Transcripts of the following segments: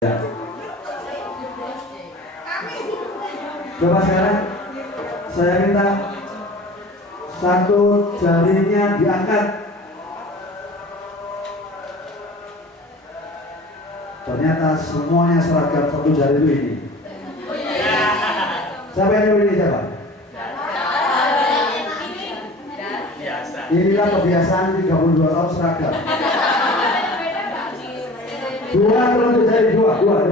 Ya. Coba sekarang saya minta satu jarinya diangkat. Ternyata semuanya seragam, satu jari itu ini. Siapa yang nyuruh ini siapa? Inilah kebiasaan 32 tahun seragam. Dua terus jari dua, coba.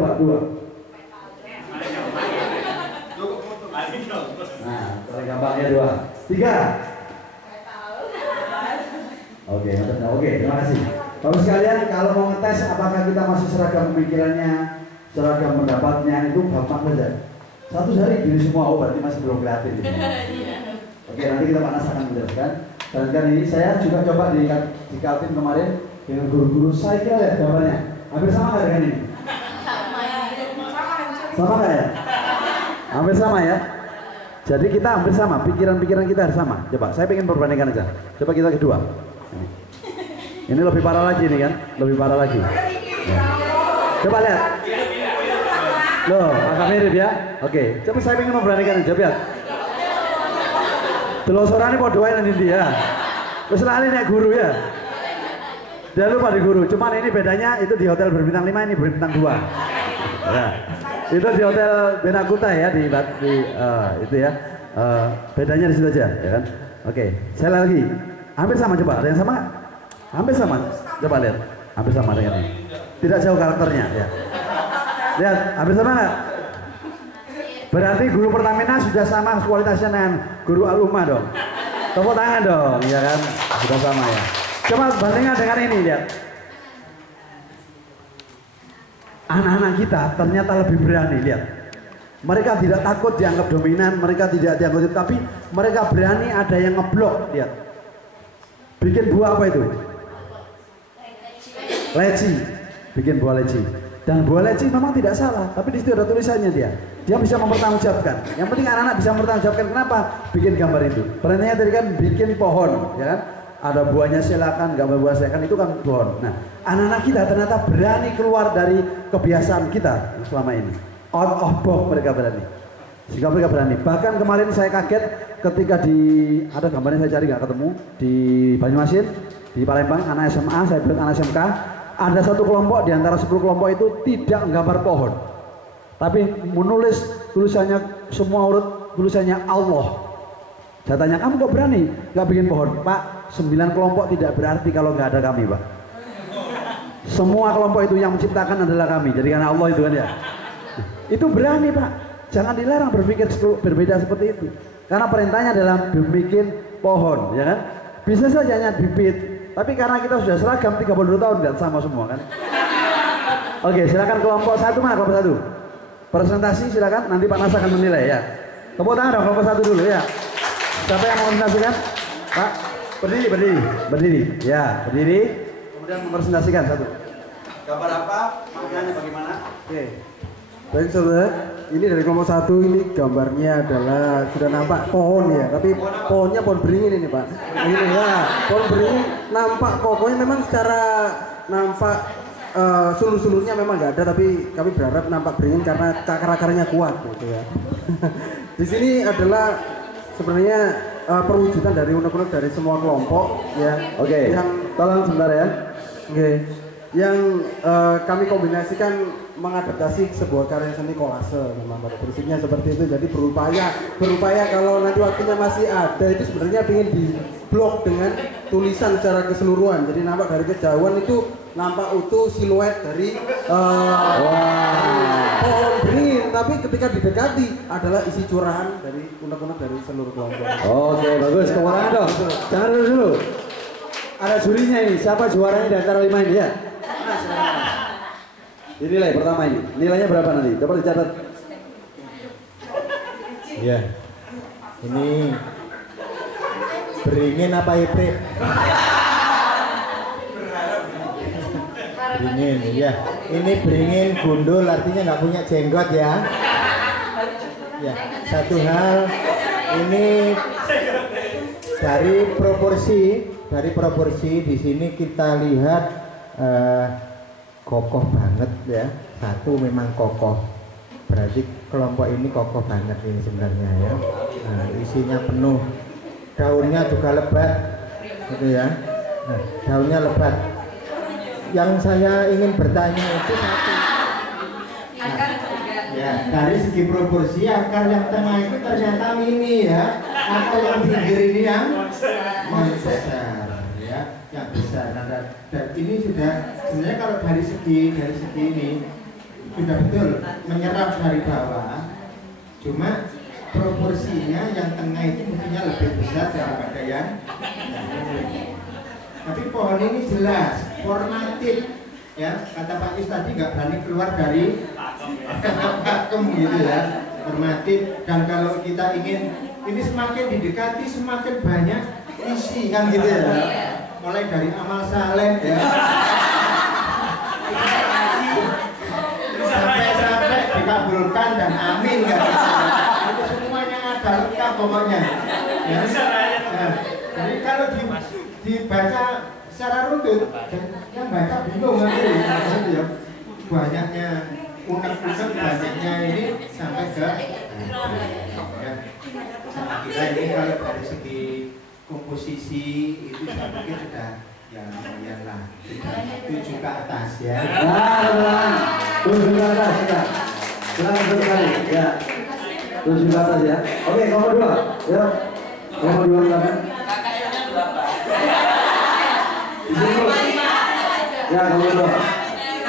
Nah, paling gampangnya dua. Tiga. Oke, terima kasih. Bapak sekalian, kalau mau ngetes apakah kita masih seragam pemikirannya, seragam pendapatnya, itu gampang saja. Satu jari gini semua, berarti masih belum kreatif. Oke, nanti kita Pak Nas akan menjelaskan. Dan kali ini saya juga coba di Kaltim kemarin dengan guru-guru, saya kira lihat gambarnya. Hampir sama nggak dengan ini? Sama nggak ya? Hampir sama ya? Jadi kita hampir sama, pikiran-pikiran kita harus sama. Coba, saya ingin perbandingkan aja. Coba kita kedua. Ini lebih parah lagi nih kan? Lebih parah lagi. Ya. Coba lihat. Loh, agak mirip ya? Oke, coba saya ingin memperhatikan aja, lihat. Telosoran ini mau doain nanti dia. Terus lali naik guru ya. Dia lupa di guru, cuman ini bedanya itu di hotel berbintang 5, ini berbintang 2. Ya. Itu di hotel Benakuta ya di itu ya. Bedanya di situ aja, ya kan? Oke, saya lagi. Hampir sama, coba. Ada yang sama? Hampir sama. Coba lihat. Hampir sama dengan ini. Tidak jauh karakternya, ya. Lihat, hampir sama nggak? Berarti guru Pertamina sudah sama kualitasnya dengan guru Alumma dong. Tepuk tangan dong, ya kan? Sudah sama ya. Coba bandingkan dengan ini, lihat. Anak-anak kita ternyata lebih berani, lihat. Mereka tidak takut dianggap dominan, mereka tidak dianggap, tapi mereka berani ada yang ngeblok, lihat. Bikin buah apa itu? Leci. Bikin buah leci. Dan buah leci memang tidak salah, tapi di situ ada tulisannya dia. Dia bisa mempertanggungjawabkan. Yang penting anak-anak bisa mempertanggungjawabkan. Kenapa? Bikin gambar itu. Pertanyaannya tadi kan bikin pohon, ya kan? Ada buahnya silakan, gambar buah silakan, itu kan pohon. Nah, anak-anak kita ternyata berani keluar dari kebiasaan kita selama ini. Out of box mereka berani. Sehingga mereka berani. Bahkan kemarin saya kaget ketika ada gambarnya saya cari nggak ketemu di Banyuasin, di Palembang, anak SMA, saya bilang anak SMK. Ada satu kelompok di antara 10 kelompok itu tidak menggambar pohon, tapi menulis tulisannya semua urut tulisannya Allah. Saya tanya, kamu kok berani nggak bikin pohon? Pak, 9 kelompok tidak berarti kalau nggak ada kami, Pak. Semua kelompok itu yang menciptakan adalah kami. Jadi karena Allah itu kan ya. Itu berani, Pak. Jangan dilarang berpikir berbeda seperti itu. Karena perintahnya adalah bikin pohon, ya kan? Bisa saja hanya bibit. Tapi karena kita sudah seragam 32 tahun dan sama semua kan. Oke, silakan kelompok 1 mana kelompok 1? Presentasi silakan, nanti Pak Nas akan menilai ya. Tepuk tangan dong kelompok 1 dulu ya. Siapa yang mau presentasikan? Pak, berdiri. Ya, berdiri. Kemudian mempresentasikan 1. Gambar apa? Maknanya bagaimana? Oke. Baik sobat, ini dari kelompok 1 ini gambarnya adalah sudah nampak pohon ya, tapi pohonnya pohon beringin ini Pak. Ini ya, pohon beringin nampak kokohnya memang secara nampak sulur-sulurnya memang nggak ada, tapi kami berharap nampak beringin karena akar-akarnya kuat gitu ya. Di sini adalah sebenarnya perwujudan dari unek-unek dari semua kelompok ya. Oke. Yang tolong sebentar ya. Oke. Yang kami kombinasikan mengadaptasi sebuah karya seni kolase, memang pada prinsipnya seperti itu. Jadi berupaya kalau nanti waktunya masih ada itu sebenarnya ingin di blok dengan tulisan secara keseluruhan. Jadi nampak dari kejauhan itu nampak utuh siluet dari pohon beringin, tapi ketika didekati adalah isi curahan dari unek-unek dari seluruh kelompok. Oke, bagus. Kewarangan dong. Jangan dulu. Ada jurinya ini. Siapa juaranya di antara 5 ini ya? Dinilai pertama ini. Nilainya berapa nanti? Coba dicatat. Iya. Ini beringin apa iprik? Beringin, ya. Ini beringin gundul artinya nggak punya jenggot ya. Ya. Satu hal ini dari proporsi di sini kita lihat kokoh banget ya. Satu memang kokoh. Berarti kelompok ini kokoh banget ini sebenarnya ya. Nah, isinya penuh. Daunnya juga lebat, gitu ya. Nah, daunnya lebat. Yang saya ingin bertanya itu satu. Nah, ya, dari segi proporsi akar yang tengah itu ternyata mini ya. Akar yang pinggir ini yang besar ya, yang besar. Nah, dan ini sudah sebenarnya kalau dari segi ini sudah betul menyerap dari bawah. Cuma proporsinya yang tengah itu mestinya lebih besar daripada yang tapi pohon ini jelas formatif ya, kata Pak Yus tadi nggak berani keluar dari pakem gitu ya, formatif. Dan kalau kita ingin ini semakin didekati semakin banyak isi kan gitu ya, mulai dari amal saleh ya sampai dikabulkan dan amin kan. Itu semuanya ada lengkap pokoknya ya. Nah, jadi kalau dibaca secara runtut, yang baca bingung nanti ya. Banyaknya unek-unek, banyaknya ini sampai ke ya. Saya kira ini kalau dari segi komposisi itu saya pikir sudah ya lumayan lah, 7 ke atas ya. Nah, 7 ke atas ya. Langsung kali ya. 7 ke atas ya. Oke, nomor 2. Ya. Nomor 2 silakan. Ya, nomor 2.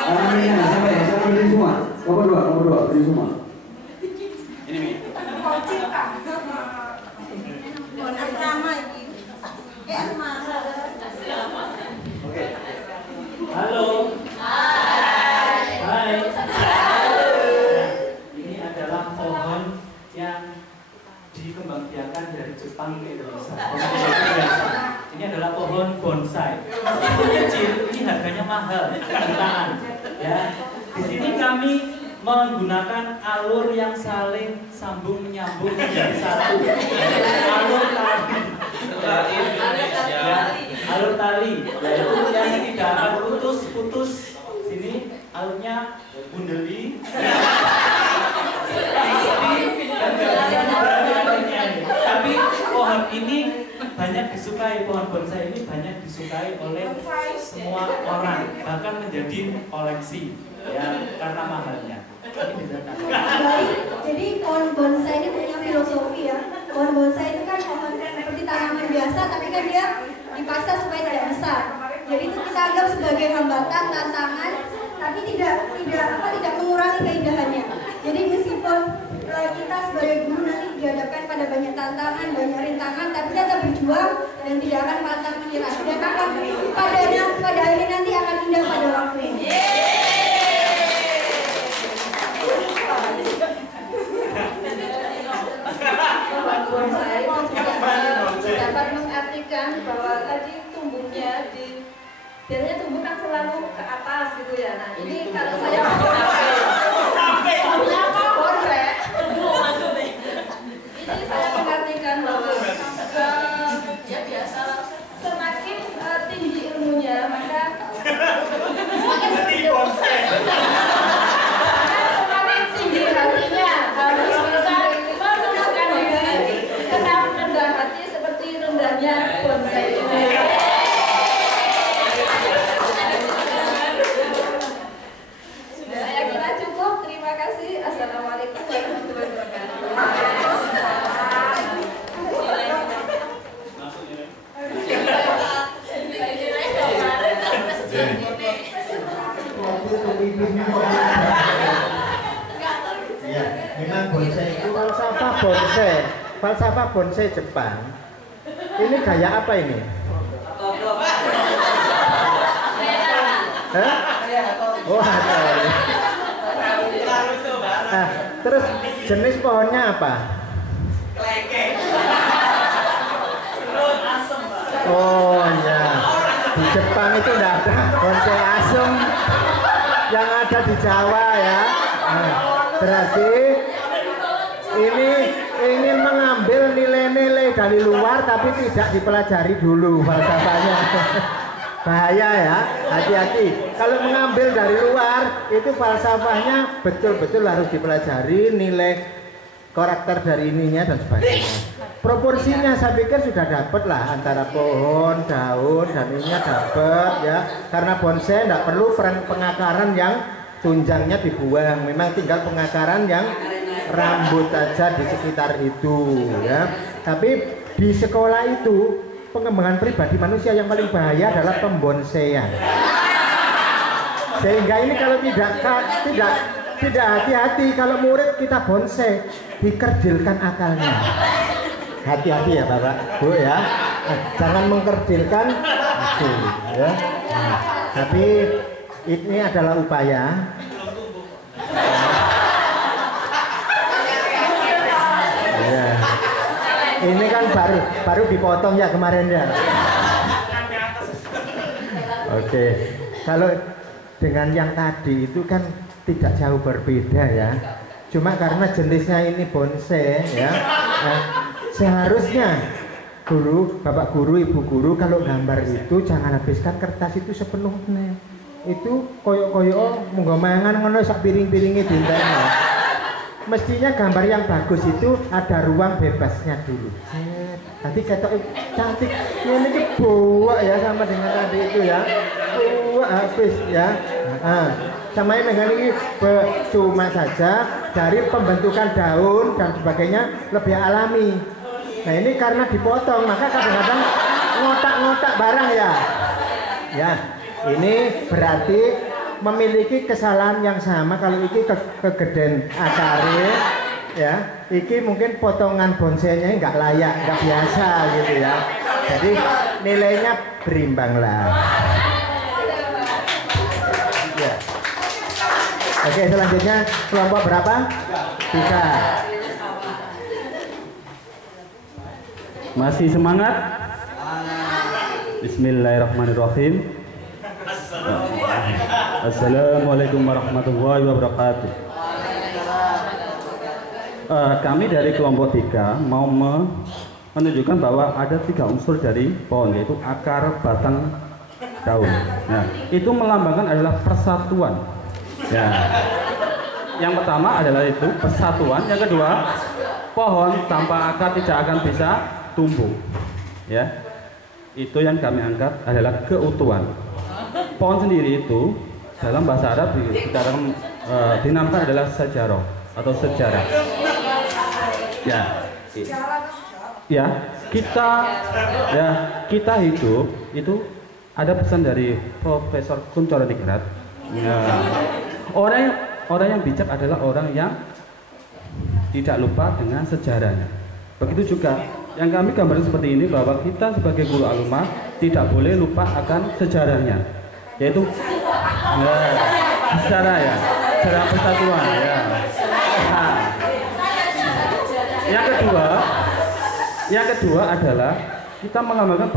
Aminnya sampai berdiri semua. Nomor 2 berdiri semua. Ini asrama ini. Asrama. Oke. Halo. Hai. Ini adalah pohon yang dikembangbiakan dari Jepang ke Indonesia. Ini adalah pohon bonsai. Meskipun kecil, ini harganya mahal, jutaan. Ya. Di sini kami menggunakan alur yang saling sambung menyambung menjadi satu. Alur tali. Ya, alur tali. Yaitu yang tidak akan putus-putus. Sini alurnya bundeli. Tapi pohon ini banyak disukai, pohon bonsai ini banyak disukai oleh semua orang, bahkan menjadi koleksi ya karena mahalnya. Baik, jadi pohon bonsai ini punya filosofi ya. Pohon bonsai itu kan pohon seperti tanaman biasa, tapi kan dia dipaksa supaya tidak besar. Jadi itu kita anggap sebagai hambatan, tantangan, tapi tidak mengurangi keindahannya. Jadi meskipun kita sebagai guru nanti dihadapkan pada banyak tantangan, banyak rintangan, tapi kita berjuang dan tidak akan pantang menyerah. Dan akan pada akhirnya nanti akan indah pada waktunya. Pohon bonsai itu juga dapat mengartikan bahwa tadi tumbuhnya biasanya tumbuh kan selalu ke atas gitu ya. Nah ini kalau saya tumbuhnya pohon maksudnya. Ini saya mengartikan bahwa ya biasa semakin tinggi ilmunya maka semakin tinggi hatinya harus bisa menentukan diri. Kenapa rendah hati seperti rendahnya bonsai ini. Saya kira cukup. Terima kasih. Assalamualaikum warahmatullahi wabarakatuh. Ya, memang bonsai itu falsafah bonsai Jepang. Ini gaya apa ini? Hah? Oh, ada. Terus jenis pohonnya apa? Oh ya, di Jepang itu tidak ada bonsai asem, yang ada di Jawa ya. Nah, berarti ini ingin mengambil nilai-nilai dari luar tapi tidak dipelajari dulu falsafahnya. bahaya ya, hati-hati. Kalau mengambil dari luar itu falsafahnya betul-betul harus dipelajari, nilai karakter dari ininya dan sebagainya. Proporsinya saya pikir sudah dapat lah antara pohon, daun dan ininya dapat ya. Karena bonsai tidak perlu pengakaran yang tunjangnya dibuang, memang tinggal pengakaran yang rambut aja di sekitar itu ya. Tapi di sekolah itu pengembangan pribadi manusia yang paling bahaya adalah pembonsaian. Sehingga ini kalau tidak hati-hati, kalau murid kita bonsai dikerdilkan akalnya. Hati-hati ya Bapak Bu ya, jangan mengkerdilkan aku ya. Tapi ini adalah upaya. Ya. Ini kan baru dipotong ya kemarin ya. Oke, kalau dengan yang tadi itu kan tidak jauh berbeda ya. Cuma karena jenisnya ini bonsai ya. Seharusnya bapak guru, ibu guru kalau gambar itu jangan habiskan kertas itu sepenuhnya. Itu koyo-koyo monggo mangan ngono sak piring-piringe dinteni. Mestinya gambar yang bagus itu ada ruang bebasnya dulu. Tadi ketok cantik, ini ki bawa ya sama dengan tadi itu ya. Bawa habis ya. Sama yang megang ini cuma saja dari pembentukan daun dan sebagainya lebih alami. Nah ini karena dipotong maka kadang-kadang ngotak-ngotak barang ya. Ya, ini berarti memiliki kesalahan yang sama. Kalau iki kegedean akare ya, iki mungkin potongan bonsainya nggak layak, nggak biasa gitu ya. Jadi nilainya berimbang lah. Ya. Oke, selanjutnya kelompok berapa? 3. Masih semangat? Bismillahirrahmanirrahim. Assalamualaikum warahmatullahi wabarakatuh. Kami dari kelompok 3 mau menunjukkan bahwa ada 3 unsur dari pohon, yaitu akar, batang, daun. Nah, itu melambangkan adalah persatuan. Ya. Yang pertama adalah itu persatuan. Yang kedua, pohon tanpa akar tidak akan bisa tumbuh. Ya. Itu yang kami angkat adalah keutuhan. Pohon sendiri itu dalam bahasa Arab dinamakan adalah sejarah atau sejarah. Ya, kita hidup itu ada pesan dari Profesor Kunchoro-Ningrat. Ya, orang yang bijak adalah orang yang tidak lupa dengan sejarahnya. Begitu juga yang kami gambarkan seperti ini, bahwa kita sebagai guru alumni tidak boleh lupa akan sejarahnya, yaitu sejarah ya, sejarah persatuan ya. Nah, yang kedua adalah kita melambangkan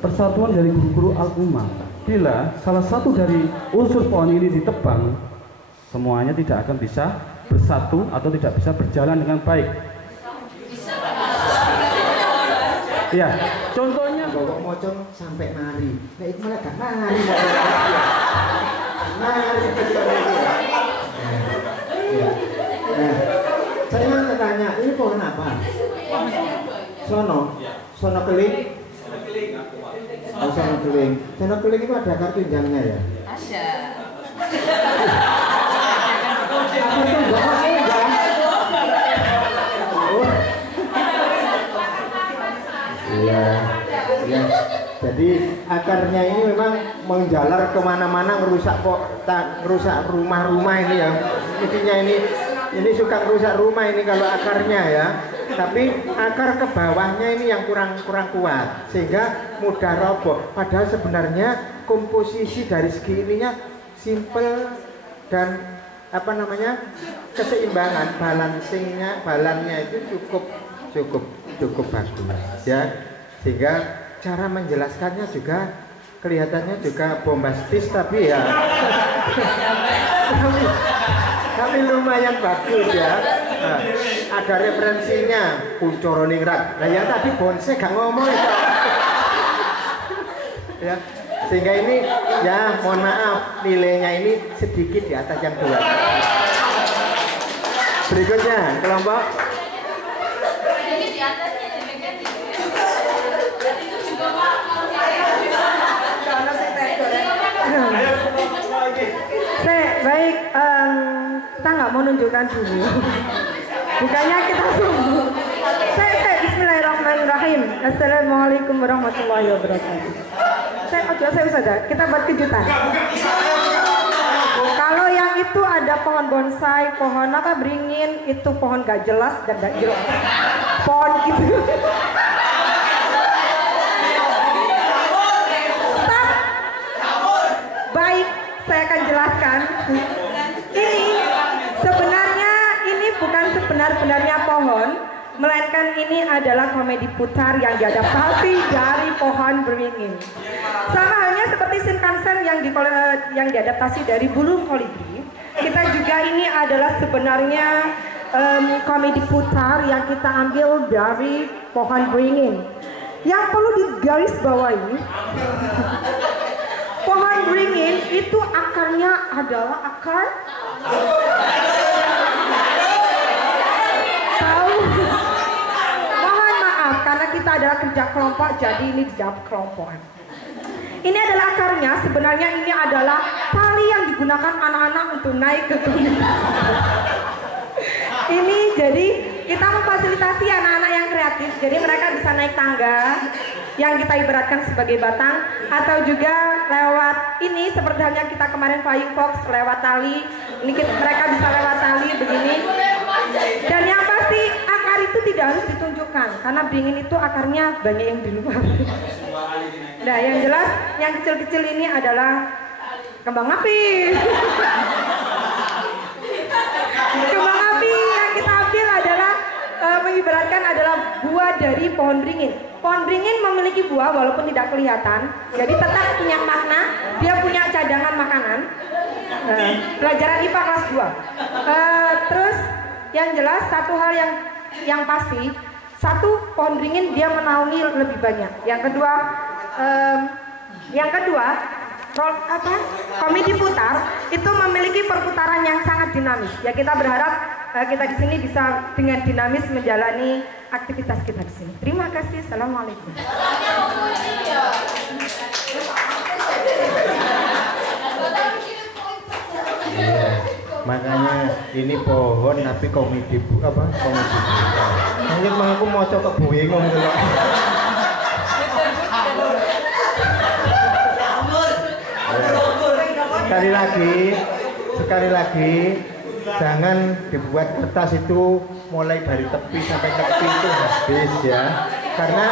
persatuan dari guru-guru al-ummah. Bila salah satu dari unsur pohon ini ditebang, semuanya tidak akan bisa bersatu atau tidak bisa berjalan dengan baik. Ya, contohnya bawa mocong sampai nari. Nah itu malah gak nari. Nari ya. Nah, saya mau tanya, ini pohon apa? Sono keling. Oh, sono keling. Sono keling itu ada akar tunjangnya ya? Ada. Iya. Jadi akarnya ini memang menjalar kemana-mana, ngerusak rumah-rumah ini ya. Intinya ini suka merusak rumah ini kalau akarnya ya. Tapi akar ke bawahnya ini yang kurang kuat sehingga mudah roboh. Padahal sebenarnya komposisi dari segi ininya simple dan keseimbangan, balannya itu cukup bagus ya, sehingga cara menjelaskannya juga kelihatannya juga bombastis tapi ya tapi lumayan bagus ya. Nah, ada referensinya Kunchoro-Ningrat. Nah yang tadi bonsai gak ngomong itu. Ya. Sehingga ini ya mohon maaf nilainya ini sedikit di atas yang 2. Berikutnya kelompok baik, kita nggak mau nunjukkan dulu. Bukannya kita sungguh. Bismillahirrahmanirrahim. Assalamualaikum warahmatullahi wabarakatuh. Kita buat kejutan. Kalau yang itu ada pohon bonsai, pohon apa beringin, itu pohon gak jelas dan gak jelas. Pohon gitu. Stop. Baik, saya akan jelaskan. Ini bukan sebenar-benarnya pohon, melainkan ini adalah komedi putar yang diadaptasi dari pohon beringin. Sama halnya seperti Shinkansen yang diadaptasi dari Burung Kolibri. Kita juga ini adalah sebenarnya komedi putar yang kita ambil dari pohon beringin. Yang perlu digarisbawahi, pohon beringin itu akarnya adalah akar karena kita adalah kerja kelompok, jadi ini dijawab kelompok. Ini adalah akarnya, sebenarnya ini adalah tali yang digunakan anak-anak untuk naik ke gunung. Ini jadi kita memfasilitasi anak-anak yang kreatif, jadi mereka bisa naik tangga yang kita ibaratkan sebagai batang, atau juga lewat ini seperti halnya kita kemarin flying fox lewat tali. Ini mereka bisa lewat tali begini. Dan yang pasti akar itu tidak harus ditunjukkan karena beringin itu akarnya banyak yang di luar. Nah, yang jelas yang kecil-kecil ini adalah kembang api. Kembang api yang kita ambil adalah mengibaratkan adalah buah dari pohon beringin. Pohon beringin memiliki buah walaupun tidak kelihatan, jadi tetap punya makna. Dia punya cadangan makanan. Pelajaran IPA kelas 2. Terus yang jelas satu hal yang pasti, satu, pohon beringin dia menaungi lebih banyak. Yang kedua, komedi putar itu memiliki perputaran yang sangat dinamis. Ya kita berharap kita di sini bisa dengan dinamis menjalani aktivitas kita di sini. Terima kasih. Assalamualaikum. Makanya ini pohon tapi komedi komedi. Nanti aku mau coba bingung dulu. Sekali lagi jangan dibuat kertas itu mulai dari tepi sampai tepi itu habis ya, karena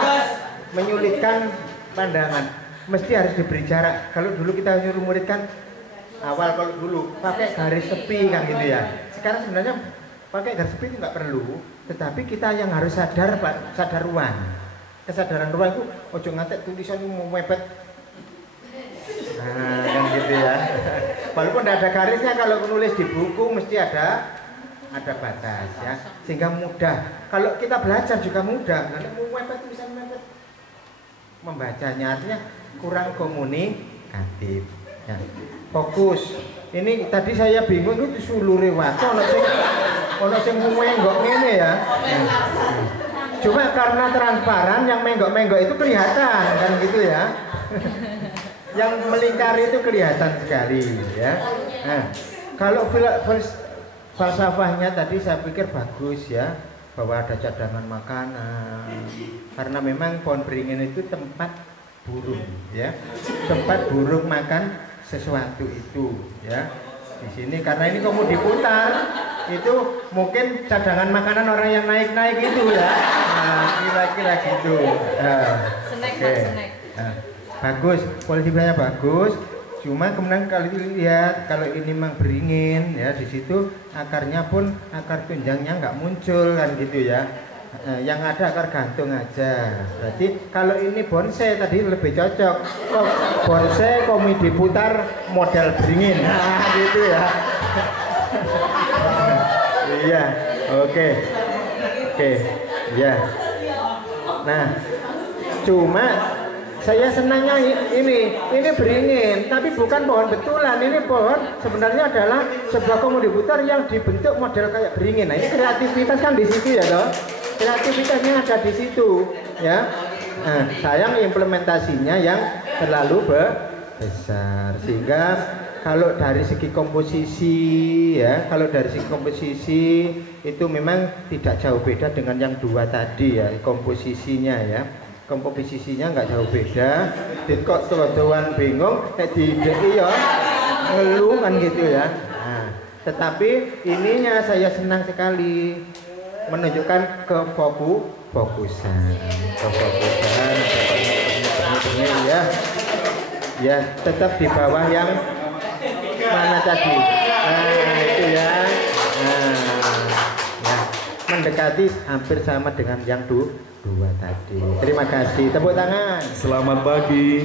menyulitkan pandangan. Mesti harus diberi jarak. Kalau dulu kita nyuruh murid kan awal kalau dulu pakai garis tepi kan gitu ya. Sekarang sebenarnya pakai garis tepi itu nggak perlu, tetapi kita yang harus sadar ruang. Kesadaran ruang itu ojo ngatek tulisan mau mepet. Nah, kan gitu ya. Walaupun tidak ada garisnya, kalau menulis di buku mesti ada batas ya, sehingga mudah. Kalau kita belajar juga mudah. Nanti mau mepet tulisan mepet. Membacanya artinya kurang komunikatif. Ya. Fokus. Ini tadi saya bingung itu disuluri waktu ono sing menggok ngene ya. Cuma karena transparan yang menggok-menggok itu kelihatan kan gitu ya. Yang melingkar itu kelihatan sekali ya. Nah, kalau falsafahnya tadi saya pikir bagus ya, bahwa ada cadangan makanan. Karena memang pohon beringin itu tempat burung ya. Tempat burung makan sesuatu itu ya. Di sini karena ini kamu diputar, itu mungkin cadangan makanan orang yang naik-naik itu ya. Nah, kira-kira gitu. Snack. Bagus, kualitasnya bagus. Cuma kemudian kalau dilihat, kalau ini memang beringin ya, di situ akarnya pun akar tunjangnya nggak muncul kan gitu ya. Yang ada akar gantung aja. Berarti kalau ini bonsai tadi lebih cocok. Oh, bonsai komedi putar model beringin. Nah, gitu ya. Iya, oke. Ya. Nah, cuma saya senangnya ini beringin, tapi bukan pohon betulan. Ini pohon sebenarnya adalah sebuah komodi putar yang dibentuk model kayak beringin. Nah, ini kreativitas kan di situ ya, toh. Kreativitasnya ada di situ, ya. Nah, sayang implementasinya yang terlalu besar, sehingga kalau dari segi komposisi ya, kalau dari segi komposisi itu memang tidak jauh beda dengan yang dua tadi ya, komposisinya ya. Komposisinya nggak jauh beda. Jadi kok tuan bingung kayak di ya ngeluh kan gitu ya. Nah, tetapi ininya saya senang sekali menunjukkan kefokusan ya. Ya, tetap di bawah yang mana tadi. Nah, itu ya. Nah, ya, mendekati hampir sama dengan yang dua tadi. Terima kasih. Tepuk tangan. Selamat pagi.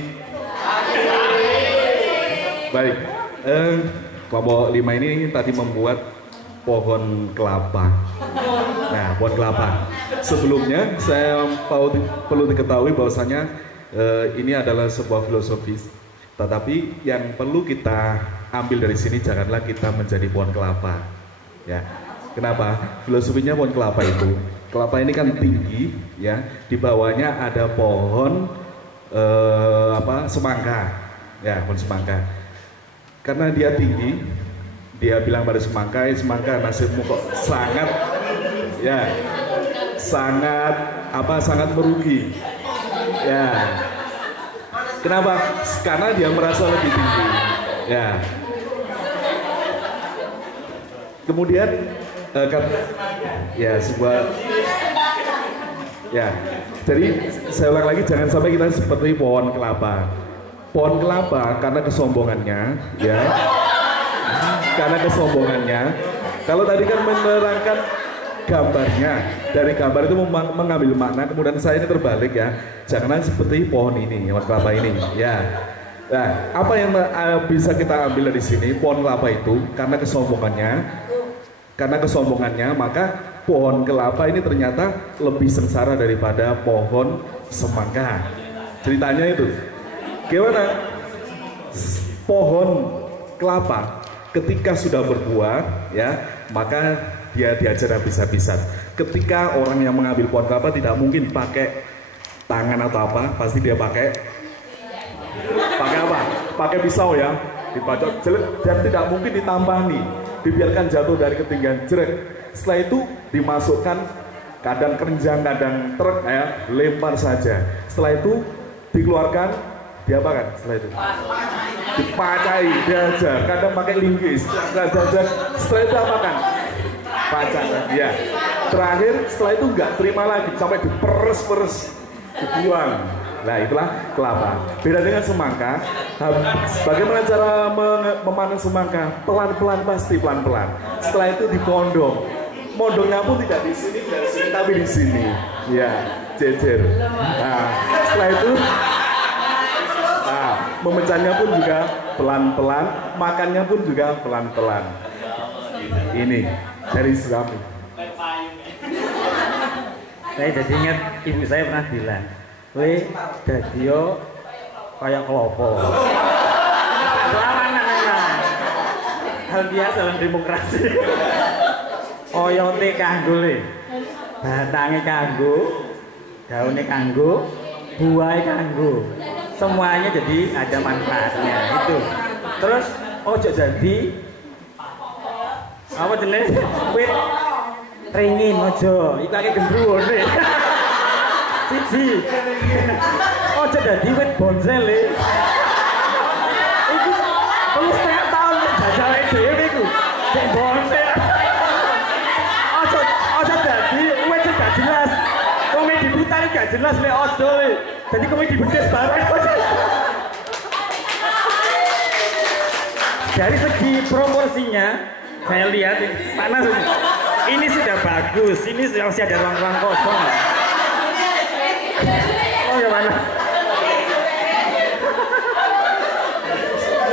Baik. Kelompok 5 ini tadi membuat pohon kelapa. Nah, pohon kelapa. Sebelumnya saya perlu diketahui bahwasanya ini adalah sebuah filosofis. Tetapi yang perlu kita ambil dari sini, janganlah kita menjadi pohon kelapa. Ya. Kenapa? Filosofinya pohon kelapa itu, kelapa ini kan tinggi, ya. Di bawahnya ada pohon semangka, ya, pohon semangka. Karena dia tinggi, dia bilang pada semangka, semangka nasibmu kok sangat, ya, sangat merugi, ya. Kenapa? Karena dia merasa lebih tinggi, ya. Kemudian ya sebuah ya, jadi saya ulang lagi, jangan sampai kita seperti pohon kelapa. Pohon kelapa karena kesombongannya, ya, karena kesombongannya. Kalau tadi kan menerangkan gambarnya, dari gambar itu mengambil makna, kemudian saya ini terbalik ya, jangan seperti pohon ini, pohon kelapa ini, ya. Nah, apa yang bisa kita ambil dari sini? Pohon kelapa itu karena kesombongannya, maka pohon kelapa ini ternyata lebih sengsara daripada pohon semangka. Ceritanya itu, gimana? Pohon kelapa ketika sudah berbuah, ya, maka dia diajar habis-habisan. Ketika orang yang mengambil pohon kelapa tidak mungkin pakai tangan atau apa, pasti dia pakai apa? Pakai pisau ya, dibacok jelek, dan tidak mungkin ditampani, dibiarkan jatuh dari ketinggian jelek. Setelah itu dimasukkan kadang kerenjang, kadang truk ya, lempar saja. Setelah itu dikeluarkan, diapakan? Setelah itu dipacai, diajar, kadang pakai linggis, setelah itu apakan? Pacak, ya. Terakhir setelah itu nggak terima lagi, sampai diperes-peres, dibuang. Nah, itulah kelapa. Beda dengan semangka. Bagaimana cara memanen semangka? Pelan-pelan, pasti pelan-pelan. Setelah itu dipondong. Mondongnya pun tidak di sini, tidak di sini, tapi di sini. Ya, jejer. Nah, setelah itu memecahnya pun juga pelan-pelan, makannya pun juga pelan-pelan. Ini dari suami. Saya jadi ingat ibu saya pernah bilang, "Weh, dadio kayak kelopo." Perlawanan memang. Hal biasa dalam demokrasi. Oyote kanggo le. Batange kanggo, daunnya kanggo, buahnya kanggo. Semuanya jadi ada manfaatnya itu. Terus ojo jadi apa jenis wit ringin ojo, iku akeh gendruwo nih. Siji. Ojo dadi wit bonsai le. Iku perlu setengah tahun jajale dhewe iku. Sing bonsai. Ojo dadi wit sing gak jelas. Komedi buta gak jelas le ojo le. Jadi komedi bedes bareng. Dari segi proporsinya saya lihat panas ini sudah bagus, ini masih ada ruang-ruang kosong. Oh ya mana?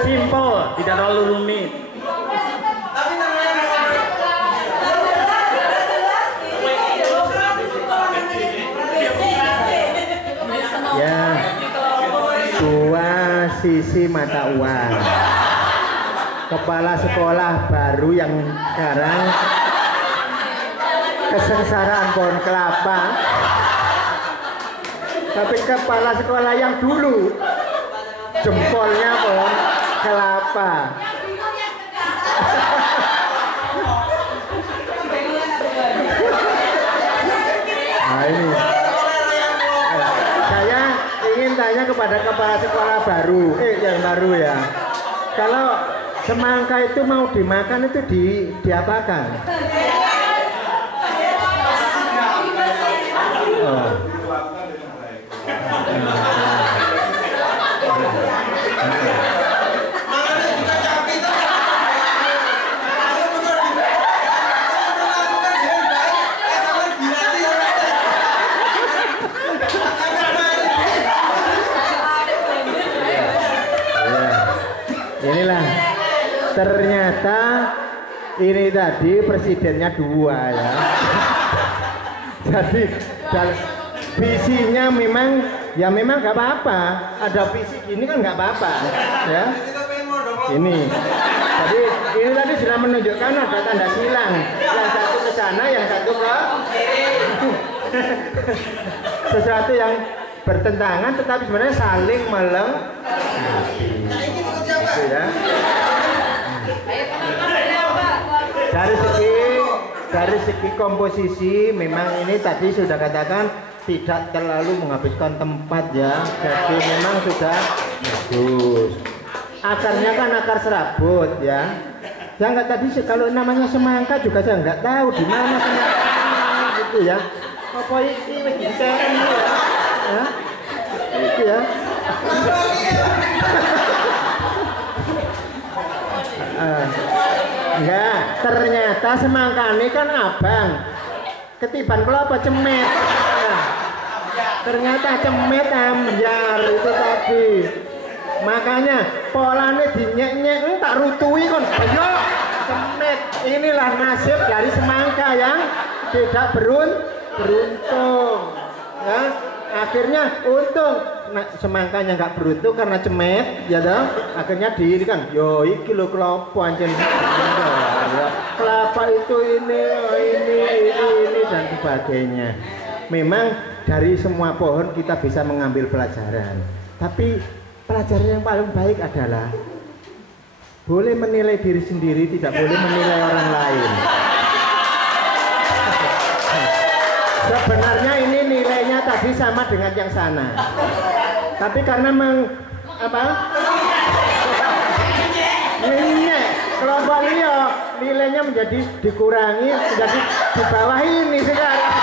Simple, tidak terlalu rumit. Ya, transisi mata uang. Kepala sekolah baru yang sekarang kesengsaraan pohon kelapa. Tapi kepala sekolah yang dulu jempolnya pohon kelapa. Nah ini saya ingin tanya kepada kepala sekolah baru, yang baru ya. Kalau semangka itu mau dimakan itu diapakan? Oh. Inilah ternyata ini tadi presidennya dua ya. Jadi visinya memang ya memang nggak apa-apa. Ada visi ini kan nggak apa-apa ya. Ini. Jadi ini tadi sudah menunjukkan ada tanda silang. Yang satu ke sana, yang satu ke sesuatu yang bertentangan tetapi sebenarnya saling melengkapi. Ya. Dari segi komposisi memang ini tadi sudah katakan tidak terlalu menghabiskan tempat ya, jadi memang sudah bagus. Akarnya kan akar serabut ya. Ya nggak tadi kalau namanya semangka juga saya nggak tahu di mana semangka gitu ya. Apa ini bisa ya? Itu ya. Enggak, ternyata semangka ini kan abang ketiban kelapa cemet. Nah, ternyata cemet ambyar itu tadi. Makanya polanya dinyek-nyek tak rutui kon. Ayo cemet. Inilah nasib dari semangka yang tidak beruntung. Ya, akhirnya untung. Nah, semangkanya nggak beruntung karena cemet, ya dong. Akhirnya diri kan, yo iki lo kelapa anjir. Kelapa itu ini dan sebagainya. Memang dari semua pohon kita bisa mengambil pelajaran. Tapi pelajaran yang paling baik adalah boleh menilai diri sendiri, tidak boleh menilai orang lain. Sebenarnya ini nilainya tadi sama dengan yang sana. Tapi karena kelompok liya nilainya menjadi dikurangi, menjadi di bawah ini sekarang.